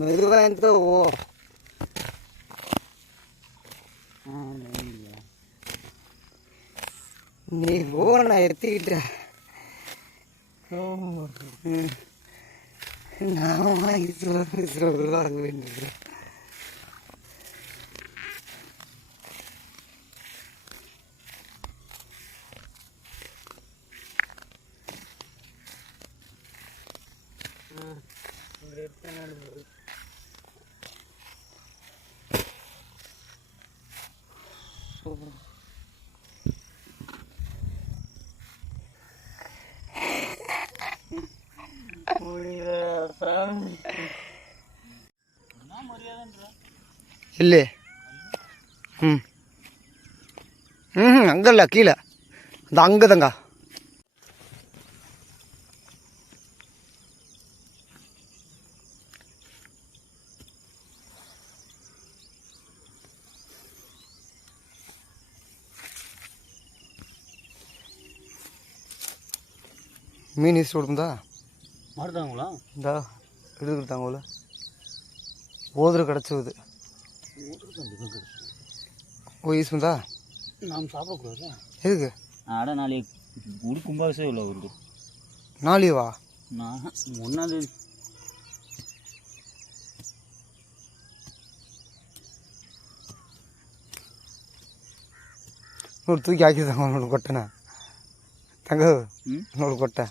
மெதுவாக ஓ நீ போன நான் எடுத்துக்கிட்டேன். நான் வாங்க வேண்டியது இல்லையே. அங்கே இல்லை, கீழே அந்த அங்கே தாங்க. மீன் ஈஸ்ட் கொடுக்குந்தா மாடுதாங்களா இந்தா எடுத்துக்கிட்டாங்கள ஓதுரை கிடச்சிது. ஓ ஈஸ்முந்தா நாம் சாப்பிடக்கூடாதா? எதுக்கு? ஆட நாளைக்கு ஒரு கும்பாபிஷேகம் இல்லை வருது. நாளையவா? நான் ஒன்றாந்தேதி. ஒரு தூக்கி ஆக்கி தாங்க உன்னோட கொட்டைண்ணா தங்க உன்னோட கொட்டை.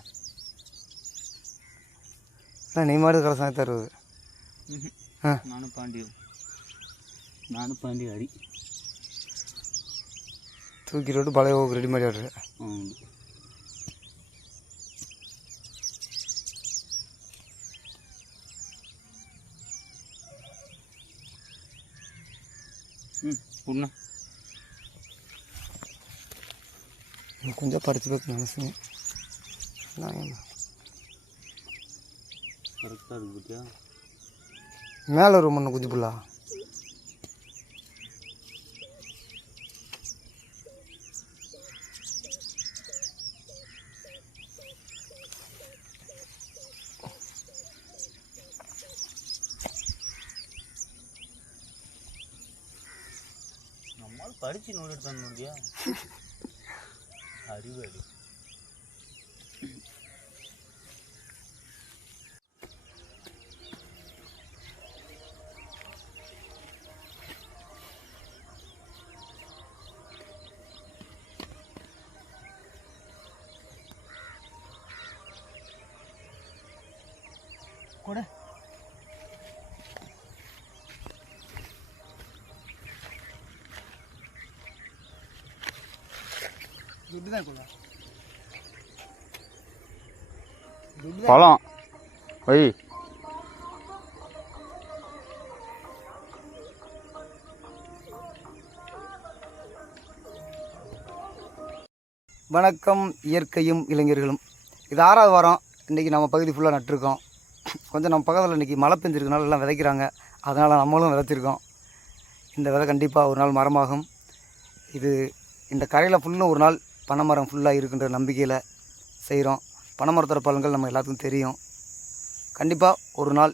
நீ மாதிரி கலசாங்க தருவது. நானும் பாண்டி அடி தூக்கிட்டு பழைய ரெடி ಮಾಡಿ ஆடுற. கொஞ்சம் பறிச்சுಬೇಕು மனசு. கரெக்டாக இருக்கு பார்த்தியா? மேலே ஒரு மண்ணு குஞ்சு புல்லா நம்மளால் பறிச்சு நோடிட்டு நோடியா அறிவாளி. கூட பழம் வை. வணக்கம் இயற்கையும் இளைஞர்களும். இது 6வது வாரம். இன்றைக்கி நம்ம பகுதி ஃபுல்லாக நட்டுருக்கோம். கொஞ்சம் நம்ம பக்கத்தில் இன்றைக்கி மழை பெஞ்சிருக்கனால எல்லாம் விதைக்கிறாங்க. அதனால் நம்மளும் விதைச்சிருக்கோம். இந்த விதை கண்டிப்பாக ஒரு நாள் மரமாகும். இது இந்த கரையில் ஃபுல்லும் ஒரு நாள் பனைமரம் ஃபுல்லாக இருக்குன்ற நம்பிக்கையில் செய்கிறோம். பனைமரத்தோட பலன்கள் நம்ம எல்லாத்துக்கும் தெரியும். கண்டிப்பாக ஒரு நாள்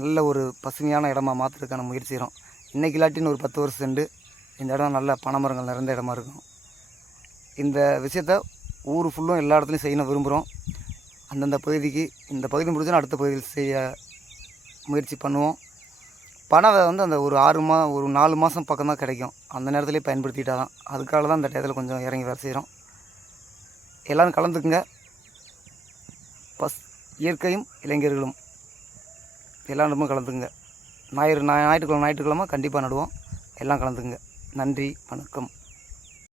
நல்ல ஒரு பசுமையான இடமா மாற்றுறதுக்கான முயற்சி செய்கிறோம். இன்றைக்கி இல்லாட்டின்னு ஒரு 10 வருஷம் சென்று இந்த இடம் நல்ல பனைமரங்கள் நிறைந்த இடமா இருக்கும். இந்த விஷயத்த ஊர் ஃபுல்லும் எல்லா இடத்துலையும் செய்யணும் விரும்புகிறோம். அந்தந்த பகுதிக்கு இந்த பகுதி முடிஞ்சாலும் அடுத்த பகுதியில் செய்ய முயற்சி பண்ணுவோம். பனை வந்து அந்த ஒரு 4 மாதம் பக்கம் தான் கிடைக்கும். அந்த நேரத்துலேயே பயன்படுத்திக்கிட்டால் தான். அதுக்காக தான் இந்த டயத்தில் கொஞ்சம் இறங்கி வேலை செய்கிறோம். எல்லோரும் கலந்துக்குங்க. இயற்கையும் இளைஞர்களும் எல்லாருமே கலந்துக்குங்க. ஞாயிற்றுக்கிழமை கண்டிப்பாக நடுவோம். எல்லாம் கலந்துக்குங்க. நன்றி, வணக்கம்.